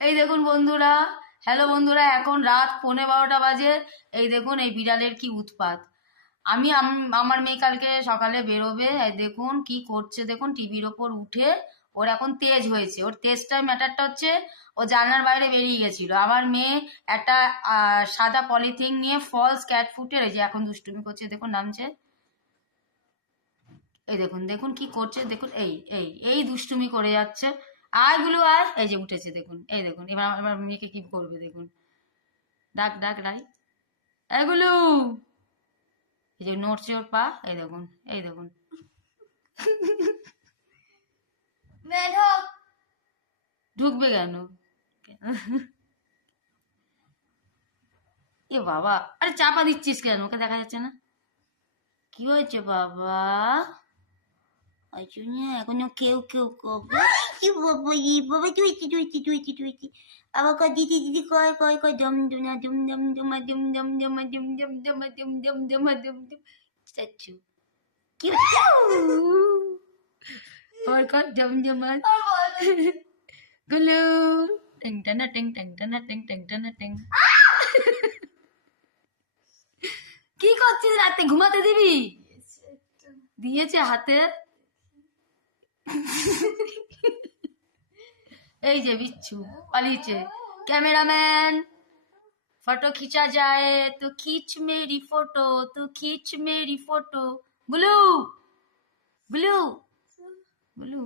এই দেখুন বন্ধুরা, হ্যালো বন্ধুরা, এখন রাত 11:15 বাজে। এই দেখুন এই বিড়ালের কি উৎপাত। আমার মেয়ে কালকে সকালে বেরোবে, এই দেখুন কি করছে, দেখুন টিভির ওপর উঠে। ওর এখন তেজ হয়েছে, ওর তেজটার ম্যাটারটা হচ্ছে ও জানলার বাইরে বেরিয়ে গেছিল। আমার মেয়ে একটা সাদা পলিথিন নিয়ে ফলস ক্যাট ফুটের এই যে এখন দুষ্টুমি করছে, দেখুন নামছে। এই দেখুন দেখুন কি করছে, দেখুন এই এই এই দুষ্টুমি করে যাচ্ছে। আয় গুলো আয়, এই যে উঠেছে দেখুন, এই দেখুন এবার আমার মেয়েকে কি করবে দেখুন। ডাক ডাক রাই, এগুলো এই যে নড়ছে ওর পা, এই দেখুন এই দেখুন। ঢুকবে কেন? এ বাবা, আরে চাপা দিচ্ছিস কেন? ওকে দেখা যাচ্ছে না? কি হয়েছে বাবা? এখনো কেউ কেউ করবে কি বাবা, ই বাবা তুই আবার কয় দিদি দিদি কয় কয় কয় জম জমা জম জম জমা জম জম জমা জম জম জমা জম জম জমা জম জম। চাচ্ছু কি और कौन जम जमा गुलू टिंग टना टिंग टिंग टना टिंग टिंग टना टिंग। কি করছিস রাতে, ঘুমাতে দিবি? দিয়েছে হাতে। এই যে বিচ্ছু পালিয়েছে। कैमरामैन फोटो खींचा जाए तो खींच मेरी फोटो, तो खींच मेरी photo. Blue blue blue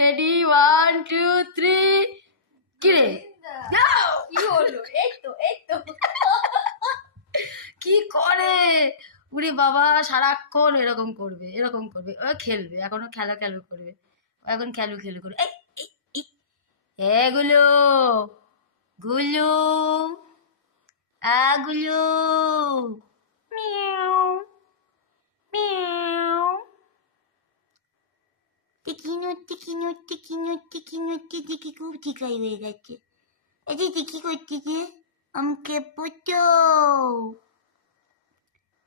ready 1 2 3। কিরে কি হলো? এই তো কি করে? উরে বাবা, সারাক্ষণ এরকম করবে এরকম করবে। ও খেলবে, এখনো খেলা খেলু করবে, ও এখন খেলু খেলু করবে। এই এই এই এগুলো গুলু আগুলো মিয়াও মিয়াও টিকি টিকি খুব ঠিকাই হয়ে গেছে। এই যে কি করছি যে আমাকে পটো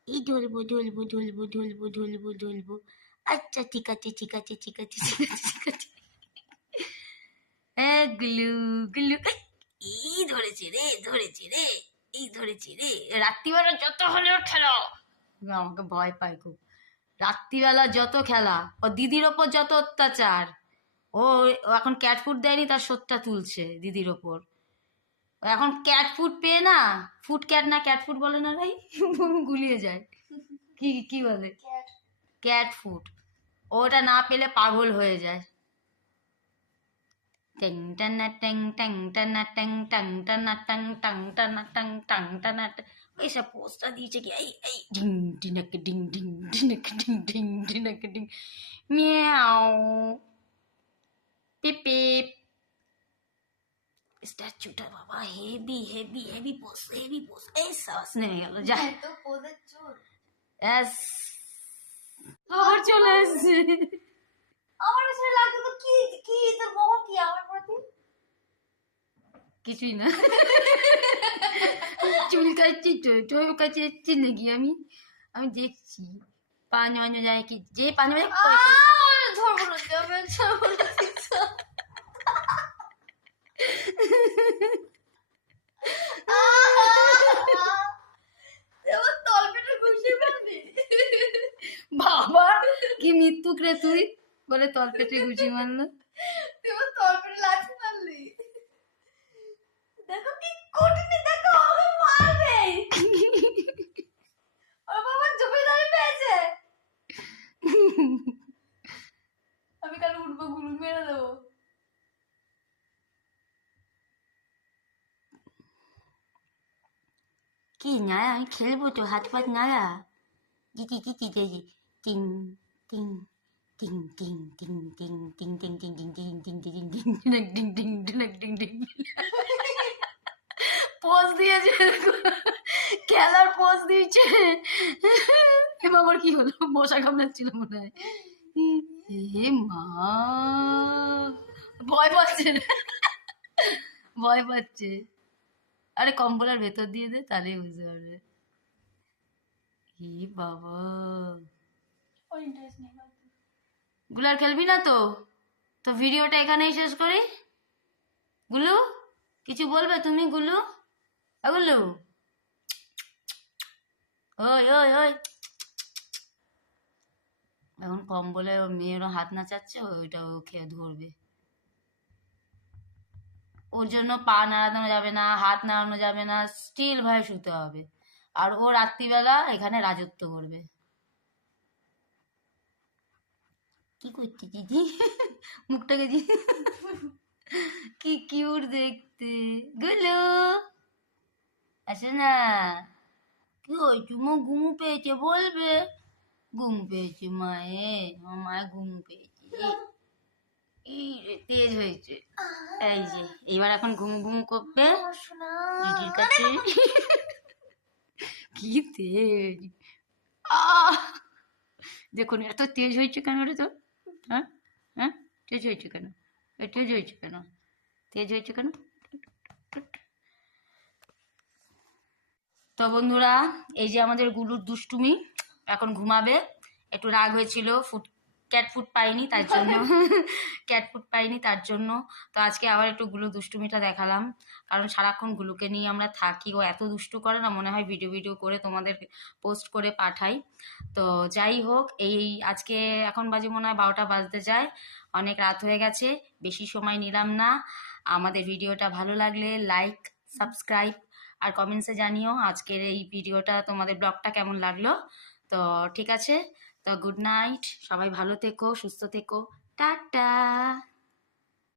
এই ধরবো ধরবো ধরবো ধরবো ধরবো ধরবো। আচ্ছা ঠিক আছে ঠিক আছে ঠিক আছে ঠিক আছে ঠিক আছে। গ্লু গ্লু এই ধরেছে রে ধরেছে রে, এই ধরেছে রে। রাত্রিবেলা যত হলেও খেলো, আমাকে ভয় পায় খুব। রাত্রিবেলা যত খেলা, ও দিদির ওপর যত অত্যাচার। ও ও এখন ক্যাট ফুড দেয়নি, তার শোধটা তুলছে দিদির ওপর। ও এখন ক্যাট ফুড পেয়ে না, ফুড ক্যাট না ক্যাট ফুড বলে না ভাই, গুলিয়ে যায়। কি কি বলে? Cat food. ওটা না পেলে পাগল হয়ে যায়। টেং টানা টেং টাং টানা টেং টাং টানা টাং টাং টানা টাং টাং টানা। এইসব পোস্টার দিয়েছে কি, এই এই ডিং ডিনাক ডিং ডিং ডিনাক ডিং ডিং ডিনাক ডিং মিয়াও পিপ পিপ। স্ট্যাচুটা বাবা heavy heavy heavy pose heavy pose. এই সাহস নেমে গেল, যা তো পোজের চোর। এস আবার চলে এসছে। আমার পেছনে লাগতো তো কি কি তোর মোহ কি আমার প্রতি? কিছুই না, চুল কাটছি তো, তোর কাছে এসছি নাকি আমি? আমি দেখছি পাঁচ যায় কি যে পাঁচ ধরবো না দেবে এবার তলপেটে ঘুষিয়ে মারবি। বাবা কি মৃত্যুক রে তুই, বলে তলপেটে গুছি মারলো। তুই এবার তলপেটে লাথি মারলি। দেখো কি কঠিন, দেখো আমাকে মারবে। ওর বাবা জমিদারি পেয়েছে। আমি কাল উঠবো, গুলু মেরে দেবো। কি নাড়া, আমি খেলবো তো, হাত পাত নাড়া। দিদি দিদি দিদি টিং টিং টিং টিং টিং টিং টিং টিং টিং টিং টিং টিং টিং টিং টিং টিং টিং টিং টিং। পোজ দিয়েছে, খেলার পোজ দিয়েছে। এবার আমার কি হলো, মশা কামড়াচ্ছিল মনে হয়। হে মা, ভয় পাচ্ছে, ভয় পাচ্ছে। আরে কম্বলের ভেতর দিয়ে দে, তাহলেই বুঝতে পারবে। ই বাবা, ওর ইন্টারেস্ট নেই বাদ দে। গুলার খেলবি না তো? তো ভিডিওটা এখানেই শেষ করি। গুলু, কিছু বলবে তুমি গুলু? গুলু, ওই ওই ওই, এখন কম বলে ওর মেয়েরও হাত নাচাচ্ছে, ওইটা ও খেয়ে ধরবে। ওর জন্য পা নাড়ানো যাবে না, হাত নাড়ানো যাবে না, স্টিল ভাবে শুতে হবে। আর ও রাত্রিবেলা এখানে রাজত্ব করবে। কি করছি দিদি? মুখটাকে কি কিউট দেখতে। গুলু, আসে না। কি হয়েছে মা? ঘুমু পেয়েছে বলবে? ঘুম পেয়েছে মায়ের, আমার মায়ের ঘুম পেয়েছে। এই রে, তেজ হয়েছে। এই যে এইবার এখন ঘুম ঘুম করবে আমার সোনা। দিদির কাছে। কি তেজ! আহ! দেখুন এত তেজ হয়েছে কেন রে তোর? হ্যাঁ, হ্যাঁ, তেজ হয়েছে কেন? তেজ হয়েছে কেন? তেজ হয়েছে কেন? তো বন্ধুরা, এই যে আমাদের গুলুর দুষ্টুমি, এখন ঘুমাবে। একটু রাগ হয়েছিল, ক্যাট ফুড পাইনি তার জন্য। ক্যাট ফুড পাইনি তার জন্য। তো আজকে আবার একটু গুলু দুষ্টুমিটা দেখালাম, কারণ সারাক্ষণ গুলুকে নিয়ে আমরা থাকি। ও এত দুষ্টু করে না, মনে হয় ভিডিও ভিডিও করে তোমাদের পোস্ট করে পাঠাই। তো যাই হোক, এই আজকে এখন বাজে মনে হয় 12টা বাজতে যায়, অনেক রাত হয়ে গেছে, বেশি সময় নিলাম না। আমাদের ভিডিওটা ভালো লাগলে লাইক, সাবস্ক্রাইব আর কমেন্টসে জানিও আজকের এই ভিডিওটা, তোমাদের ব্লগটা কেমন লাগলো। তো ঠিক আছে, তো গুড নাইট, সবাই ভালো থেকো, সুস্থ থেকো, টাটা।